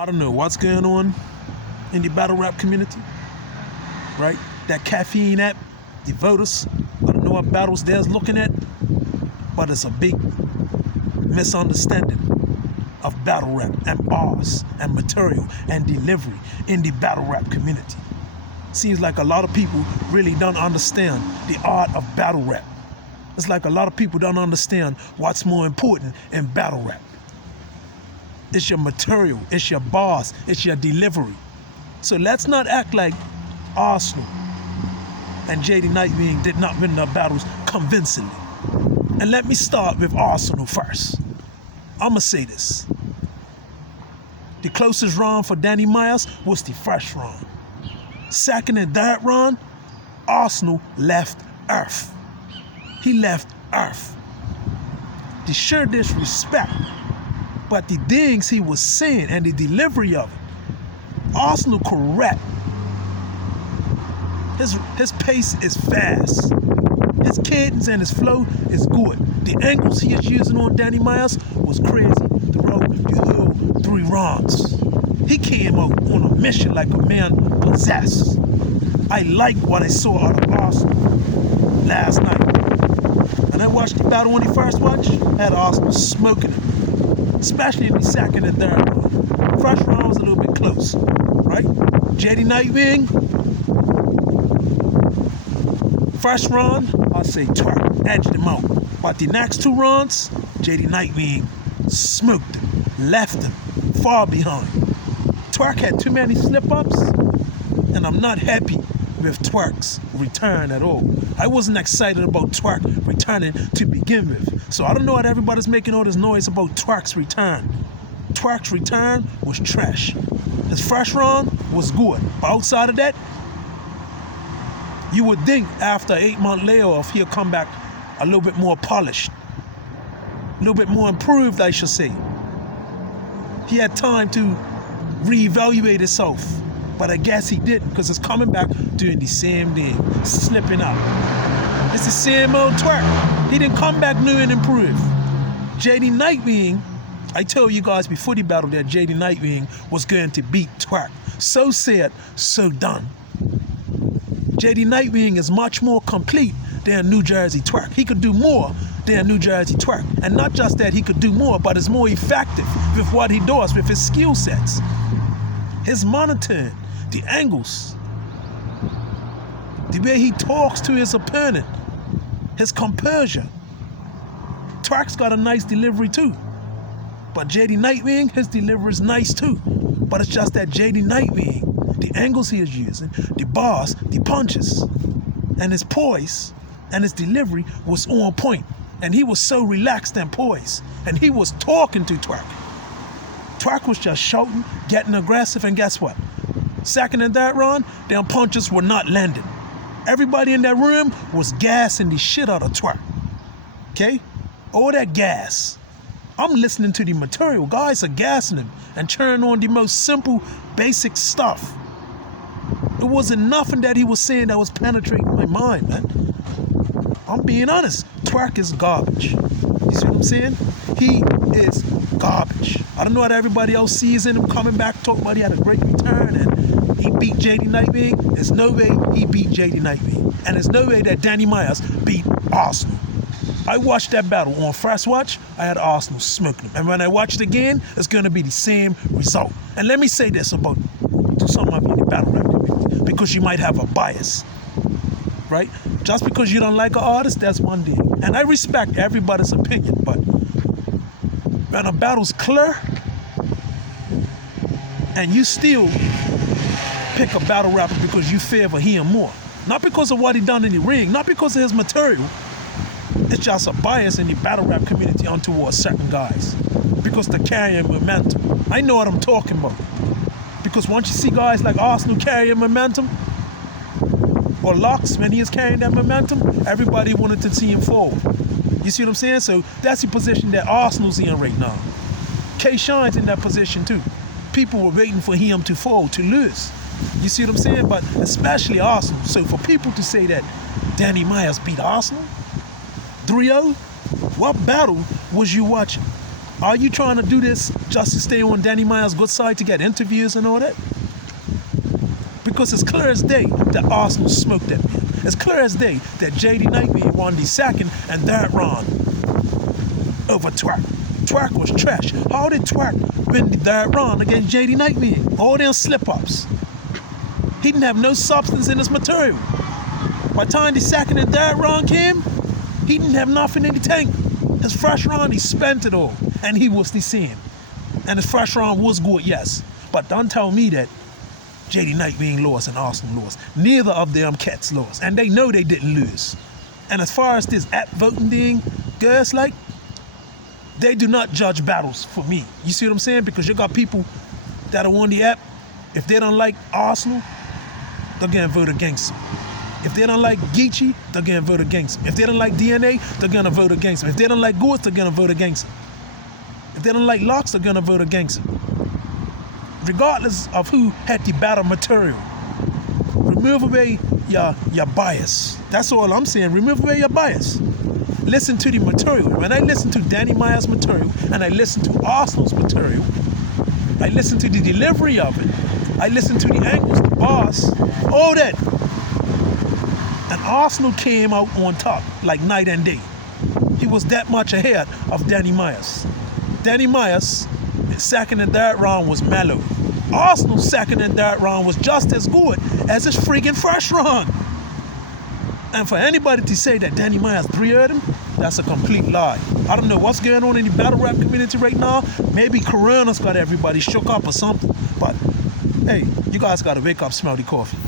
I don't know what's going on in the battle rap community, right? That caffeine app, the voters, I don't know what battles they're looking at, but it's a big misunderstanding of battle rap and bars and material and delivery in the battle rap community. Seems like a lot of people really don't understand the art of battle rap. It's like a lot of people don't understand what's more important in battle rap. It's your material, it's your bars, it's your delivery. So let's not act like Arsonal and J nitewing did not win their battles convincingly. And let me start with Arsonal first. I'ma say this. The closest round for Danny Myers was the first round. Second and third round, Arsonal left Earth. He left Earth. The sheer disrespect, but the things he was saying and the delivery of it, Arsonal correct. His pace is fast. His cadence and his flow is good. The angles he is using on Danny Myers was crazy throughout the whole 3 rounds. He came out on a mission like a man possessed. I liked what I saw out of Arsonal last night. When I watched the battle on the first watch, I had Arsonal smoking it, especially in the second and third round. First round was a little bit close, right? J nitewing, first round, I say twerk, edged him out. But the next 2 rounds, J nitewing smoked him, left him far behind. Twerk had too many slip-ups, and I'm not happy with Twerk's return at all. I wasn't excited about Twerk returning to begin with. So I don't know why everybody's making all this noise about Twerk's return. Twerk's return was trash. His first round was good, but outside of that, you would think after an 8-month layoff, he'll come back a little bit more polished, a little bit more improved, I should say. He had time to reevaluate himself, but I guess he didn't, because it's coming back doing the same thing, slipping up. It's the same old Twerk. He didn't come back new and improved. J nitewing, I told you guys before the battle that J nitewing was going to beat Twerk. So said, so done. J nitewing is much more complete than New Jersey Twerk. He could do more than New Jersey Twerk. And not just that he could do more, but is more effective with what he does, with his skill sets. His monotone, the angles, the way he talks to his opponent, his composure. Twerk's got a nice delivery too. But J nitewing, his delivery is nice too. But it's just that J nitewing, the angles he is using, the bars, the punches, and his poise and his delivery was on point. And he was so relaxed and poised. And he was talking to Twerk. Twerk was just shouting, getting aggressive, and guess what? Second and third round, them punches were not landing. Everybody in that room was gassing the shit out of Twerk. Okay? All that gas. I'm listening to the material. Guys are gassing him and cheering on the most simple, basic stuff. It wasn't nothing that he was saying that was penetrating my mind, man. I'm being honest. Twerk is garbage. You see what I'm saying? He is garbage. I don't know what everybody else sees in him coming back, talking about he had a great return and he beat J nitewing. There's no way he beat J nitewing. And there's no way that Danny Myers beat Arsonal. I watched that battle on first watch, I had Arsonal smoking him. And when I watched again, it's going to be the same result. And let me say this about to some of you in the battle rap community, because you might have a bias, right? Just because you don't like an artist, that's one thing. And I respect everybody's opinion, but when a battle's clear and you still pick a battle rapper because you favor him more, not because of what he done in the ring, not because of his material, it's just a bias in the battle rap community on towards certain guys because they're carrying momentum. I know what I'm talking about. Because once you see guys like Arsonal carrying momentum, or Locks, when he is carrying that momentum, everybody wanted to see him forward. You see what I'm saying? So that's the position that Arsonal's in right now. K-Shine's in that position too. People were waiting for him to fall, to lose. You see what I'm saying? But especially Arsonal. So for people to say that Danny Myers beat Arsonal 3-0, what battle was you watching? Are you trying to do this just to stay on Danny Myers' good side to get interviews and all that? Because it's clear as day that Arsonal smoked that man. It's clear as day that JD Nightwing won the second and third round over Twerk. Twerk was trash. How did Twerk win the third round against JD Nightwing? All them slip-ups. He didn't have no substance in his material. By the time the second and third round came, he didn't have nothing in the tank. His first round, he spent it all, and he was the same. And his first round was good, yes. But don't tell me that JD Nightwing lost and Arsonal lost. Neither of them cats lost, and they know they didn't lose. And as far as this app voting thing goes, like, they do not judge battles for me. You see what I'm saying? Because you got people that are on the app, if they don't like Arsonal, they're gonna vote against him. If they don't like Geechee, they're gonna vote against him. If they don't like DNA, they're gonna vote against him. If they don't like Goods, they're gonna vote against him. If they don't like Locks, they're gonna vote against him. Regardless of who had the battle material. Remove away your bias. That's all I'm saying. Remove away your bias. Listen to the material. When I listen to Danny Myers' material and I listen to Arsonal's material, I listen to the delivery of it. I listen to the angles, the bars, all that. And Arsonal came out on top like night and day. He was that much ahead of Danny Myers. Danny Myers, his second and third round was mellow. Arsonal's second and third round was just as good as his freaking first round. And for anybody to say that Danny Myers 3-0'd him, that's a complete lie. I don't know what's going on in the battle rap community right now. Maybe Corona's got everybody shook up or something. But hey, you guys gotta wake up, smell the coffee.